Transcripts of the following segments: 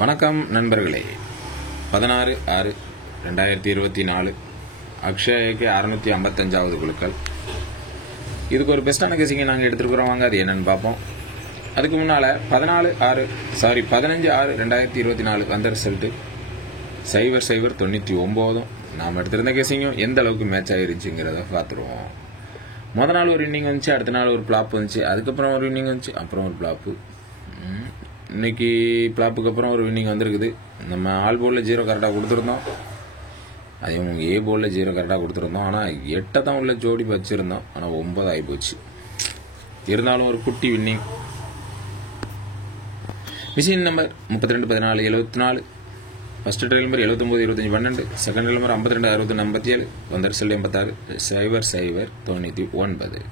வணக்கம் நண்பர்களே. 16/6/2024 அக்ஷயாக்கு 655வது குழுக்கள். இதுக்கு ஒரு பெஸ்டான கேசிங்க நாங்கள் எடுத்துருக்குறோம். வாங்க அது என்னன்னு பார்ப்போம். அதுக்கு முன்னால் 15/6/2024 வந்த ரிசல்ட்டு 0099. நாம் எடுத்திருந்த கேசிங்கும் எந்த அளவுக்கு மேட்ச் ஆகிருச்சுங்கிறத பார்த்துருவோம். முதல் நாள் ஒரு இன்னிங் வந்துச்சு, அடுத்த நாள் ஒரு பிளாப் வந்துச்சு, அதுக்கப்புறம் ஒரு இன்னிங் வந்துச்சு, அப்புறம் ஒரு பிளாப்பு. இன்னைக்கு பிளாப்புக்கு அப்புறம் ஒரு வின்னிங் வந்திருக்குது. நம்ம ஆல் போர்டில் 0 கரெக்டாக கொடுத்துருந்தோம், அதே உங்கள் ஏ போர்டில் 0 கரெக்டாக கொடுத்துருந்தோம். ஆனால் 8 தான் உள்ள ஜோடி வச்சுருந்தோம், ஆனால் 9 ஆகிப்போச்சு. இருந்தாலும் ஒரு குட்டி winning. Machine number 32/14/74, first trial number 79/25/12, second trial number 52/61/57, வந்த ரிசல்ட் 86/0099.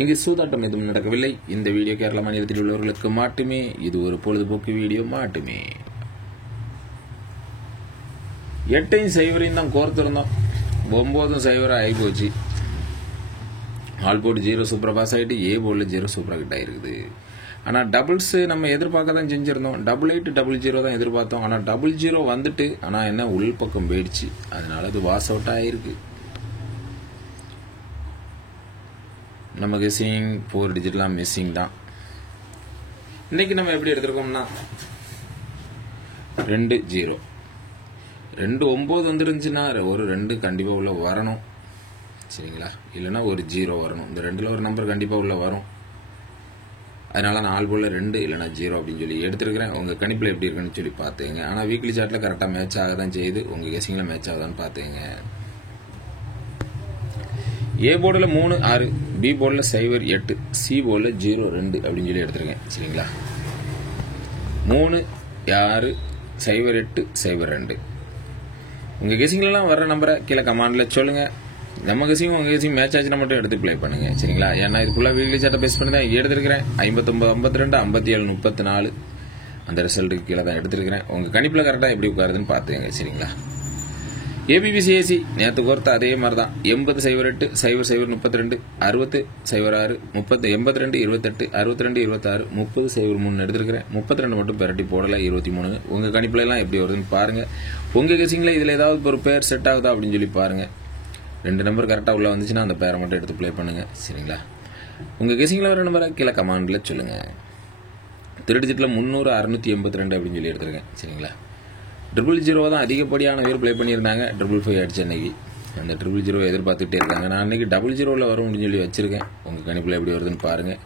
இங்கு சூதாட்டம் எதுவும் நடக்கவில்லை. இந்த வீடியோ கேரள மாநிலத்தில் உள்ளவர்களுக்கு மட்டுமே. இது ஒரு பொழுதுபோக்கு வீடியோ மட்டுமே. 8-0 தான் கோர்த்திருந்தோம், 9-0 ஆகி போச்சு. ஆல் போர்டு 0 சூப்பராக பாஸ் ஆகிட்டு, ஏ போர்டில் 0 சூப்பராக கிட்ட இருக்குது. ஆனால் டபுள்ஸ் நம்ம எதிர்பார்க்க தான் செஞ்சுருந்தோம். 88-00 தான் எதிர்பார்த்தோம். ஆனால் 00 வந்துட்டு, ஆனால் என்ன உள் பக்கம் போயிடுச்சு. அதனால அது வாஸ் அவுட் ஆகிருக்கு. நம்ம கெஸிங் 4 டிஜிட்லாம் மிஸ்ஸிங் தான். இன்னைக்கு நம்ம எப்படி எடுத்துருக்கோம்னா 2-0 2-9 வந்துருந்துச்சுன்னா ஒரு 2 கண்டிப்பாக உள்ள வரணும், சரிங்களா? இல்லைன்னா ஒரு 0 வரணும். இந்த 2ல் ஒரு நம்பர் கண்டிப்பாக உள்ள வரும். அதனால நான் ஆல் போர்டில் 2 இல்லைனா 0 அப்படின்னு சொல்லி எடுத்துருக்கிறேன். உங்கள் கணிப்பில் எப்படி இருக்குன்னு சொல்லி பார்த்துங்க. ஆனால் வீக்லி சார்ட்டில் கரெக்டாக மேட்ச் ஆக தான் செய்யுது. உங்கள் கெஸிங்கில் மேட்ச் ஆகுதான்னு பார்த்துங்க. ஏ போர்டில் 3-6, பி போர்டில் 0-8, சி போர்டில் 0-2 அப்படின்னு சொல்லி எடுத்துருக்கேன், சரிங்களா? 3-6-0-8-0-2. உங்கள் கெஸிங்லாம் வர்ற நம்பரை கீழே கமெண்டில் சொல்லுங்கள். நம்ம கெஸிங் உங்கள் கெஸிங் மேட்ச் ஆச்சுன்னா மட்டும் எடுத்து ப்ளே பண்ணுங்கள், சரிங்களா? ஏன்னா இது ஃபுல்லாக வீக்லி சார்ட்டை பேஸ் பண்ணி தான் எடுத்துருக்கிறேன். 59-52-57-34 அந்த ரிசல்ட்டுக்கு கீழே தான் எடுத்துருக்கிறேன். உங்கள் கணிப்பில் கரெக்டாக எப்படி உட்காருதுன்னு பார்த்துங்க, சரிங்களா? ஏபிபிசிஏசி நேற்று கோர்த்த அதே மாதிரி தான். 80-08, 00-32, 60-06, 82-28, 62-26, 30-03 எடுத்துருக்கிறேன். 32 மட்டும் பெரட்டி போடலை, 23. உங்கள் கணிப்புலாம் எப்படி வருதுன்னு பாருங்கள். உங்கள் கெஸிங்கில் இதில் ஏதாவது ஒரு பேர் செட் ஆகுதா அப்படின்னு சொல்லி பாருங்கள். 2 நம்பர் கரெக்டாக உள்ள வந்துச்சுன்னா அந்த பேரை மட்டும் எடுத்து ப்ளே பண்ணுங்கள், சரிங்களா? உங்கள் கெஸிங்கில் வர நம்பரை கீழே கமாண்டில் சொல்லுங்கள். 3 டிஜிட்டில் 300-682 அப்படின்னு சொல்லி எடுத்துருக்கேன், சரிங்களா? 000 தான் அதிகப்படியான பேர் ப்ளே பண்ணியிருந்தாங்க. 555 ஆயிடுச்சு அன்னைக்கு. அந்த 000 எதிர்பார்த்துட்டே இருக்காங்க. நான் அன்னைக்கு 00 வரும் அப்படின்னு சொல்லி வச்சிருக்கேன். உங்கள் கணிப்பில் எப்படி வருதுன்னு பாருங்கள்.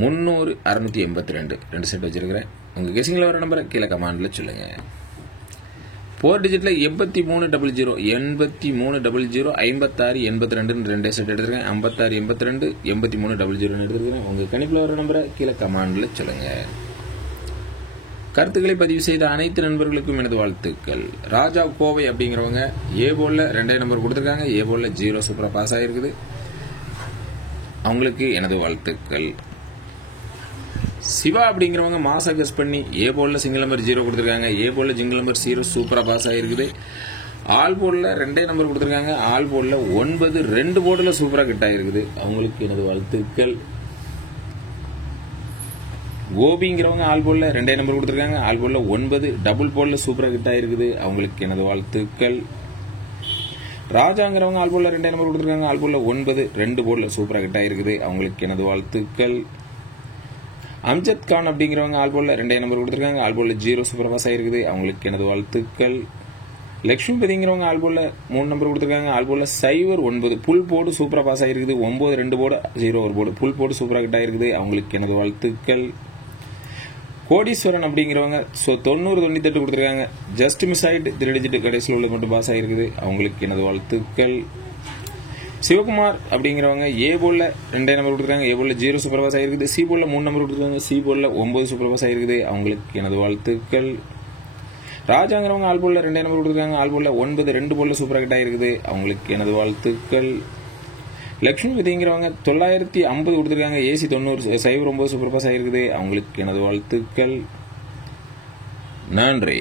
300-682 2 செட் வச்சிருக்கிறேன். உங்கள் கெஸிங்கில் வர நம்பரை கீழே கமாண்டில் சொல்லுங்கள். 4 டிஜிட்டில் 83-00, 83-00, 56-82 2 செட் எடுத்துருக்கேன். 56-82, 83-00 எடுத்துருக்கிறேன். உங்கள் கணிப்பில் வர நம்பரை கீழே கமாண்டில் சொல்லுங்கள். கருத்துக்களை பதிவு செய்த அனைத்து நண்பர்களுக்கும் எனது வாழ்த்துக்கள். ராஜா கோவை அப்படிங்கிறவங்க ஏ போர்டில் 2 நம்பர் கொடுத்துருக்காங்க. ஏ போர்டில் 0 சூப்பராக பாஸ் ஆகிருக்குது. அவங்களுக்கு எனது வாழ்த்துக்கள். சிவா அப்படிங்கிறவங்க மாசா கெஸ் பண்ணி ஏ போர்டில் சிங்கிள் நம்பர் 0 கொடுத்துருக்காங்க. ஏ போர்டில் சிங்கிள் நம்பர் 0 சூப்பராக பாஸ் ஆகிருக்குது. ஆல் போர்டில் 2 நம்பர் கொடுத்துருக்காங்க. ஆல் போர்டில் 9 2 போர்டில் சூப்பராக கிட்ட ஆகிருக்குது. அவங்களுக்கு எனது வாழ்த்துக்கள். கோபிங்கிறவங்க ஆல் போர்டில் 2 நம்பர் கொடுத்துருக்காங்க. ஆல் போர்டில் 9 டபுள் போர்டில் சூப்பராக கிட்ட ஆகிருக்குது. அவங்களுக்கு எனது வாழ்த்துக்கள். ராஜாங்கிறவங்க ஆல் போர்டில் 2 நம்பர் கொடுத்துருக்காங்க. ஆல் போர்டில் 9 2 போர்டில் சூப்பராக கிட்ட ஆகிருக்குது. அவங்களுக்கு எனது வாழ்த்துக்கள். அம்ஜத் கான் அப்படிங்கிறவங்க ஆல் போர்டில் 2 நம்பர் கொடுத்துருக்காங்க. ஆல் போர்டில் 0 சூப்பராக பாஸ் ஆகிருக்குது. அவங்களுக்கு எனது வாழ்த்துக்கள். லட்சுமிபதிங்கிறவங்க ஆல் போர்டில் 3 நம்பர் கொடுத்துருக்காங்க. ஆல் போர்டில் 0-9 புல் போர்டு சூப்பராக பாஸ் ஆகிருக்குது. 9 2 போர்டு 0 1 போர்டு புல் போர்டு சூப்பராக கிட்ட ஆகிருக்குது. அவங்களுக்கு எனது வாழ்த்துக்கள். கோடீஸ்வரன் அப்படிங்கிறவங்க 90-98 கொடுத்துருக்காங்க. ஜஸ்ட் மிஸ் ஆகிட்டு 3 டிஜிட் கடைசியில் உள்ள மட்டும் பாஸ் ஆகிருக்குது. அவங்களுக்கு எனது வாழ்த்துக்கள். சிவகுமார் அப்படிங்கிறவங்க ஏ போர்டில் 2 நம்பர் கொடுத்துருக்காங்க. ஏ போர்டில் 0 சூப்பர் பாஸ் ஆகிருக்குது. சி போர்டில் 3 நம்பர் கொடுத்துருக்காங்க. சி போர்டில் 9 சூப்பர் பாஸ் ஆகிருக்குது. அவங்களுக்கு எனது வாழ்த்துக்கள். ராஜாங்கிறவங்க ஆல் போர்டில் 2 நம்பர் கொடுத்துருக்காங்க. ஆல் போர்டில் 9 2 போர்டில் சூப்பராக கிட்ட ஆகிருக்குது. அவங்களுக்கு எனது வாழ்த்துக்கள். லட்சுமி விதிங்கிறவங்க 950 கொடுத்துருக்காங்க. ஏசி 90 09 சூப்பர் பாஸ் ஆகிருக்குது. அவங்களுக்கு எனது வாழ்த்துக்கள். நன்றி.